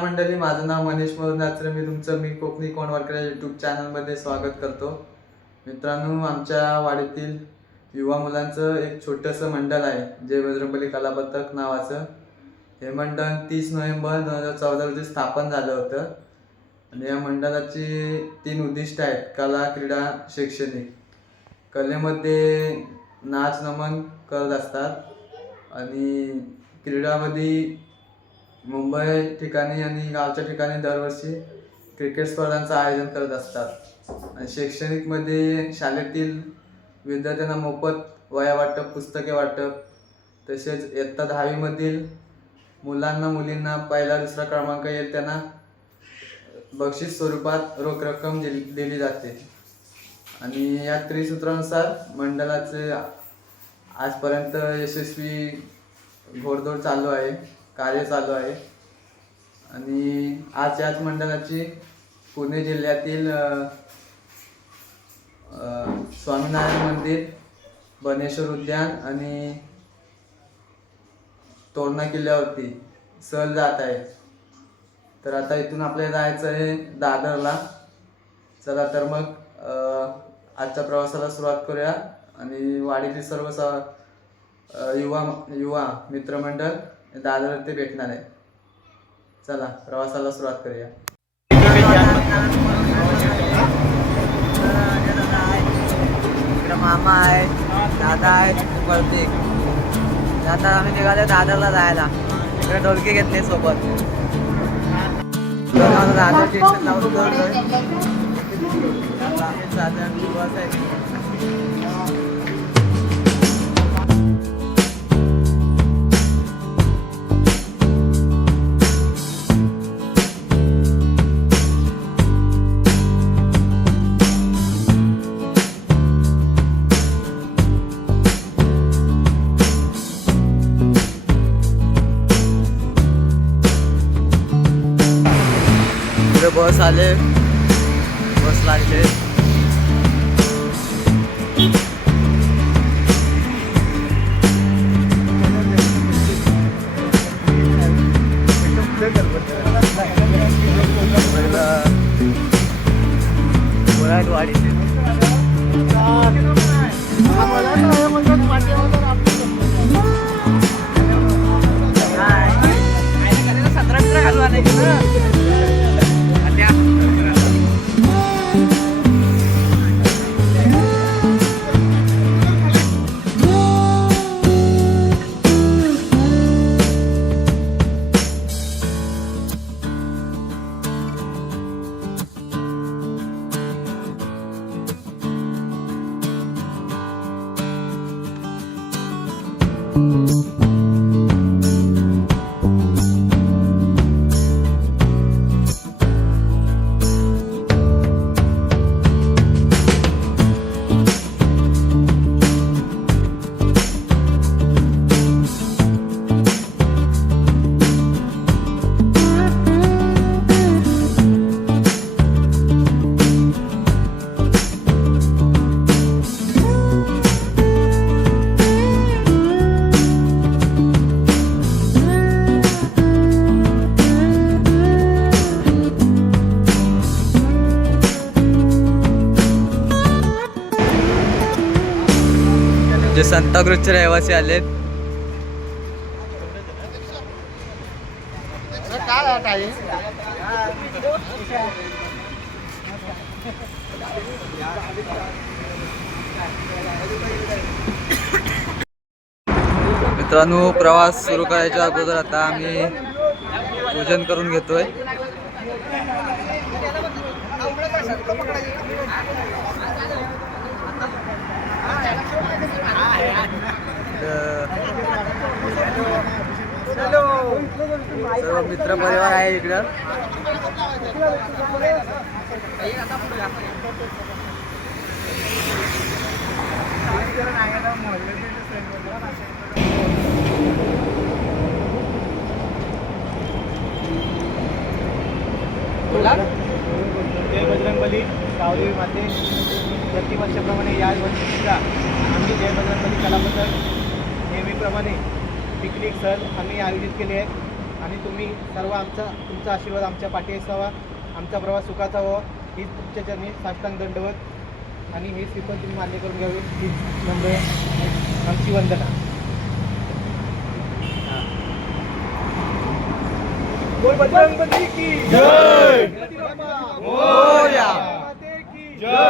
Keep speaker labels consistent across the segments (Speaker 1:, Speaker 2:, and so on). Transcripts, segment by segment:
Speaker 1: नमस्कार मंडळी माझं नाव मनीष मोरनाचरे मी तुमचं मी कोकणी कोण वर्कर यूट्यूब चॅनलमध्ये स्वागत करतो. मित्रांनो आमच्या वाडीतील युवा मुलांचं एक छोटंसं मंडळ आहे जय बजरंगबली कलापथक नावाचं. हे मंडळ तीस नोव्हेंबर दोन हजार चौदा रोजी स्थापन झालं होतं. आणि या मंडळाची तीन उद्दिष्ट आहेत कला क्रीडा शैक्षणिक. कलेमध्ये नाच नमन करत असतात. आणि क्रीडामध्ये मुंबई ठिकाणी आणि गावच्या ठिकाणी दरवर्षी क्रिकेट स्पर्धांचं आयोजन करत असतात. आणि शैक्षणिकमध्ये शाळेतील विद्यार्थ्यांना मोफत वया वाटप पुस्तके वाटप तसेच इयत्ता दहावीमधील मुलांना मुलींना पहिला दुसरा क्रमांक येईल त्यांना बक्षीस स्वरूपात रोख रक्कम दिली दिली जाते. आणि या त्रिसूत्रानुसार मंडळाचे आजपर्यंत यशस्वी घोडदौड चालू आहे. कार्य चालू आहे. आणि आज याच मंडळाची पुणे जिल्ह्यातील स्वामीनारायण मंदिर बनेश्वर उद्यान आणि तोरणा किल्ल्यावरती सहल जात आहे. तर आता इथून आपल्याला जायचं आहे दादरला. चला तर मग आजच्या प्रवासाला सुरुवात करूया. आणि वाडीतील सर्व स युवा युवा मित्रमंडळ दादर ते भेटणार आहे. चला प्रवासाला सुरुवात करूया.
Speaker 2: मामा आहे दादा आहे. प्रतीक आता आम्ही निघालो दादरला जायला. इकडे ढोलकी घेतली सोबत. तर दादा स्टेशन लावून उतरलोय. आम्ही साधारण दिवस आहे. इकडे बस आले. बस लागले. संताक्रूजचे रहिवासी आलेत. मित्रांनो प्रवास सुरू करायच्या अगोदर आता आम्ही पूजन करून घेतोय. सर्व मित्र परिवार आहे इकडं.
Speaker 3: जय बजरंगबली सावली माते. प्रतिवर्षाप्रमाणे या वर्षी सुद्धा आम्ही जय कलाबद्दल नेहमीप्रमाणे पिकनिक सण आम्ही आयोजित केले आहेत. आणि तुम्ही सर्व आमचा तुमचा आशीर्वाद आमच्या पाठी असावा. आमचा प्रवास सुखाचा व्हावा. हीच तुमच्या चरणी साष्टांग दंडवत. आणि हे श्रीफल तुम्ही मान्य करून घ्यावी. ही नम्र आमची वंदना. बजरंग की
Speaker 1: जय! जय!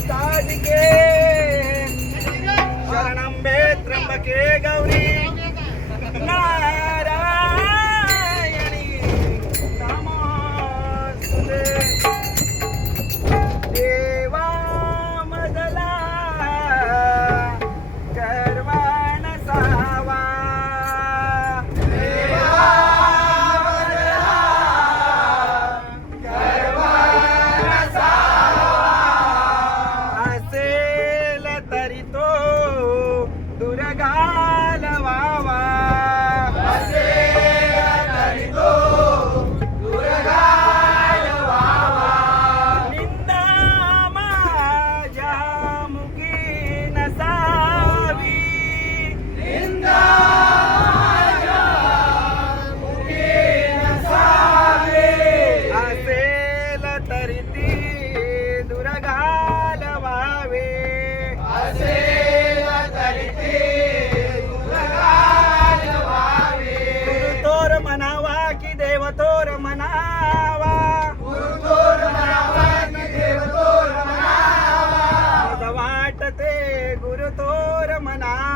Speaker 3: ಸಾಧಿಕೆ ಶರಣಂಬೆ ತ್ರಂಬಕೆ ಗೌರಿ ನಾ มานาน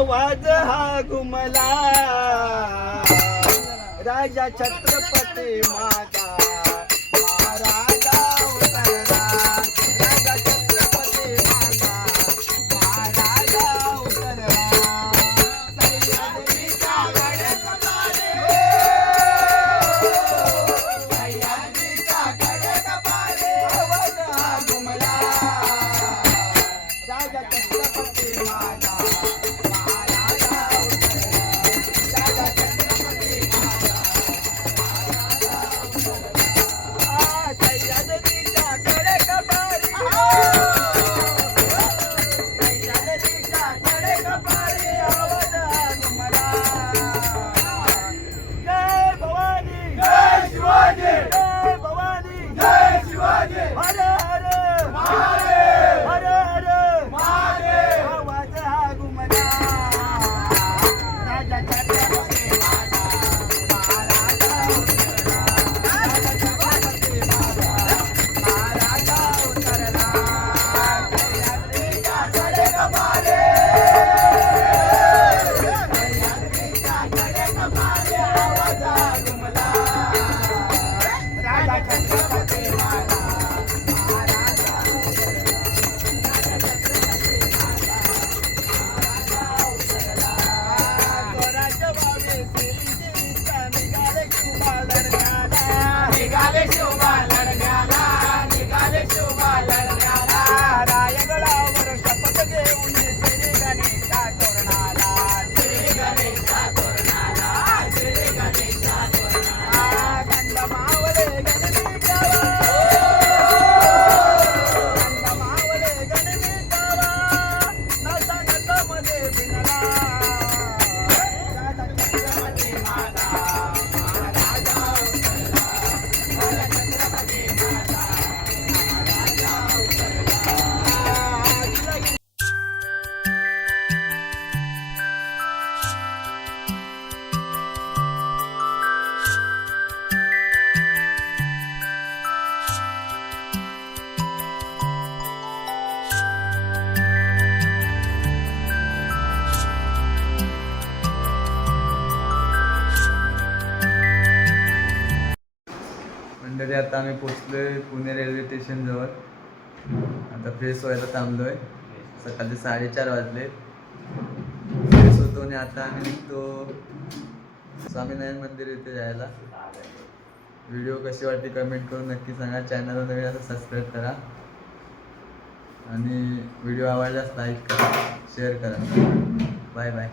Speaker 3: आवाज हा घुमला राजा छत्रपती माता महाराज. Come
Speaker 1: on. आता आम्ही पोचलोय पुणे रेल्वे स्टेशन जवळ. आता फ्रेश व्हायला थांबलोय. सकाळचे साडेचार वाजले. फ्रेश होतो आणि आता आम्ही निघतो स्वामीनारायण मंदिर इथे जायला. व्हिडिओ कशी वाटते कमेंट करून नक्की सांगा. चॅनलला नवीन असं सबस्क्राईब करा. आणि व्हिडिओ आवडल्यास लाईक करा शेअर करा. Bye bye